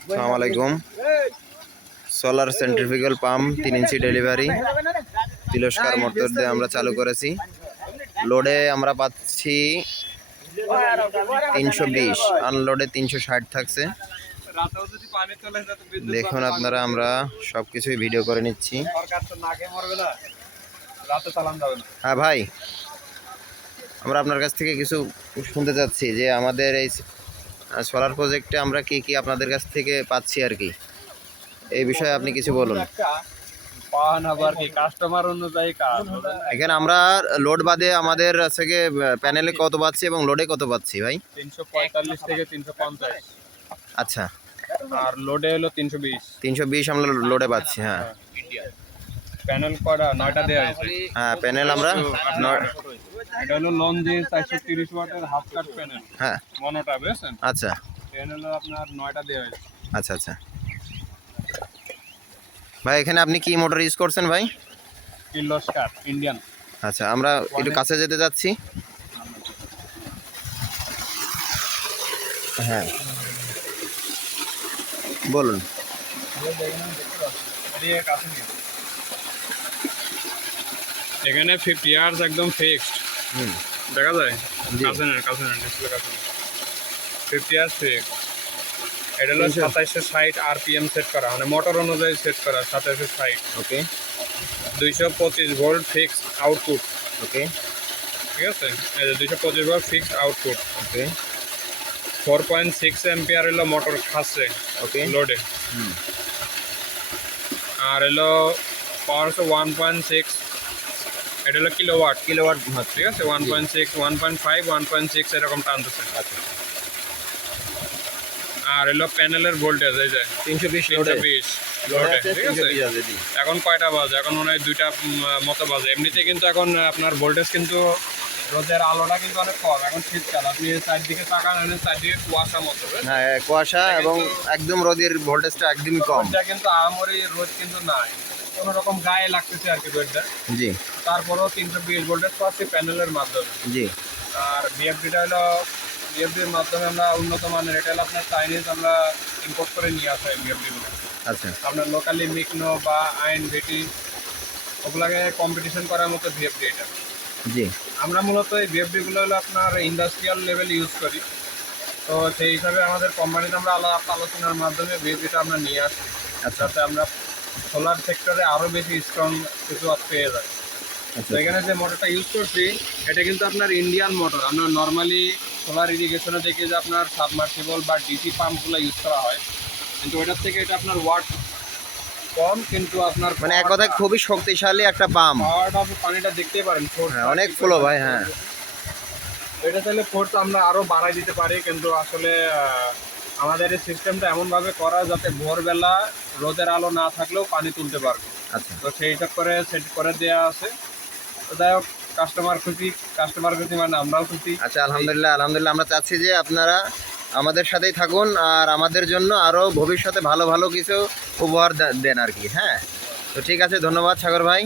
আসসালামু আলাইকুম। Solar centrifugal pump 3 ইঞ্চি delivery তিরস্কার মোটর দিয়ে আমরা চালু করেছি। লোডে আমরা পাচ্ছি 320, আনলোডে 360 থাকছে। দেখুন আপনারা, আমরা সবকিছুই ভিডিও করে নিচ্ছি। হ্যাঁ ভাই, আমরা আপনার কাছ থেকে কিছু শুনতে চাচ্ছি যে আমাদের এই সোলার প্রজেক্টে আমরা কি কি আপনাদের কাছ থেকে পাচ্ছি আর কি, এই বিষয়ে আপনি কিছু বলুন। কাস্টমার অনুযায়ী কাজ। এখানে আমরা লোড বাদে আমাদের থেকে প্যানেলে কত পাচ্ছি এবং লোডে কত পাচ্ছি ভাই? 345 থেকে 350। আচ্ছা, আর লোডে হলো 320। 320 আমরা লোডে পাচ্ছি। হ্যাঁ, প্যানেল করা 9টা দেওয়া হয়েছে। হ্যাঁ প্যানেল আমরা এটা হলো লঞ্জে 430 ওয়াটের হাফ কাট প্যানেল। হ্যাঁ মনোটা বুঝছেন? আচ্ছা প্যানেল হলো আপনার 9টা দেওয়া হয়েছে। আচ্ছা আচ্ছা ভাই, এখানে আপনি কি মোটর ইউজ করছেন ভাই? কির্লোস্কার ইন্ডিয়ান। আচ্ছা, আমরা একটু কাছে যেতে যাচ্ছি। হ্যাঁ বলুন। এখানে 50 ইয়ার্স একদম ফিক্সড। দেখা যায়? কাছে নেন ডিসপ্লে কাছে। 50 ইয়ার্স ফিক্সড। এটা হলো 2760 আরপিএম সেট করা, মানে মোটর অনুযায়ী সেট করা 2760। ওকে, 225 ভোল্ট ফিক্সড আউটপুট। ওকে, ঠিক আছে, এই যে 225 ভোল্ট ফিক্সড আউটপুট। ওকে, 4.6 অ্যাম্পিয়ার হলো মোটর খাচ্ছে ওকে, লোডে। আর হলো পাওয়ার হচ্ছে 1.6, এটা হলো কিলোওয়াট। ঠিক আছে, 1.6 1.5 1.6 এরকম টানতেছে। আচ্ছা, আর হলো প্যানেলের ভোল্টেজ এই যে 320 লোডে। 320 লোডে। ঠিক আছে, 320 আছে জি। এখন কয়টা বাজে? এখন মনে হয় 2টা মতো বাজে। এমনিতে কিন্তু এখন আপনার ভোল্টেজ কিন্তু রোদের আলোটা কিন্তু অনেক কম। এখন শীতকাল, আপনি চারদিকে তাকান, চারদিকে কুয়াশা মতো। হ্যাঁ, কুয়াশা এবং একদম রোদের ভোল্টেজটা একদমই কম। এটা কিন্তু আহামরি রোদ কিন্তু নাই, কোনো রকম গায়ে লাগতেছে আর কি রোদটা। জি, তারপরেও 320 ভোল্টেজ পাচ্ছি প্যানেলের মাধ্যমে। জি, আর বিএফডিটা হলো বিএফডির মাধ্যমে আমরা উন্নত মানের, এটা হলো আপনার চাইনিজ আমরা ইম্পোর্ট করে নিয়ে আসা বিএফডিগুলো। আচ্ছা, আপনার লোকালি মিকনো বা আইন ভিটি ওগুলাকে কম্পিটিশন করার মতো বিএফডি এটা। জি, আমরা মূলত এই বিএফডিগুলো হলো আপনার ইন্ডাস্ট্রিয়াল লেভেল ইউজ করি। তো সেই হিসাবে আমাদের কোম্পানিতে আমরা আলোচনার মাধ্যমে বিএফডিটা আমরা নিয়ে আসি, যাতে আমরা সোলার সেক্টরে আরও বেশি স্ট্রং কিছু পেয়ে যাই। তো এখানে যে মোটরটা ইউজ করছি এটা কিন্তু আপনার ইন্ডিয়ান মোটর। আমরা নর্মালি সোলার ইরিগেশনে দেখি যে আপনার সাবমার্সিবল বা ডিসি পাম্পগুলো ইউজ করা হয়, কিন্তু ওটার থেকে এটা আপনার ওয়াট কম, কিন্তু আপনার মানে এক কথায় খুবই শক্তিশালী একটা পাম্প। পাওয়ারটা আপনি পানিটা দেখতেই পারেন, অনেক ফ্লো ভাই। হ্যাঁ, এটা চাইলে ফোর্স আমরা আরও বাড়াই দিতে পারি, কিন্তু আসলে আমাদের এই সিস্টেমটা এমনভাবে করা যাতে ভোরবেলা রোদের আলো না থাকলেও পানি তুলতে পারবে। আচ্ছা, তো সেই হিসাব করে সেট করে দেওয়া আছে। তো যাই হোক, কাস্টমার খুশি মানে আমরাও খুশি। আচ্ছা, আলহামদুলিল্লাহ আলহামদুলিল্লাহ। আমরা চাচ্ছি যে আপনারা আমাদের সাথেই থাকুন আর আমাদের জন্য আরও ভবিষ্যতে ভালো ভালো কিছু উপহার দেন আর কি। হ্যাঁ, তো ঠিক আছে, ধন্যবাদ সাগর ভাই।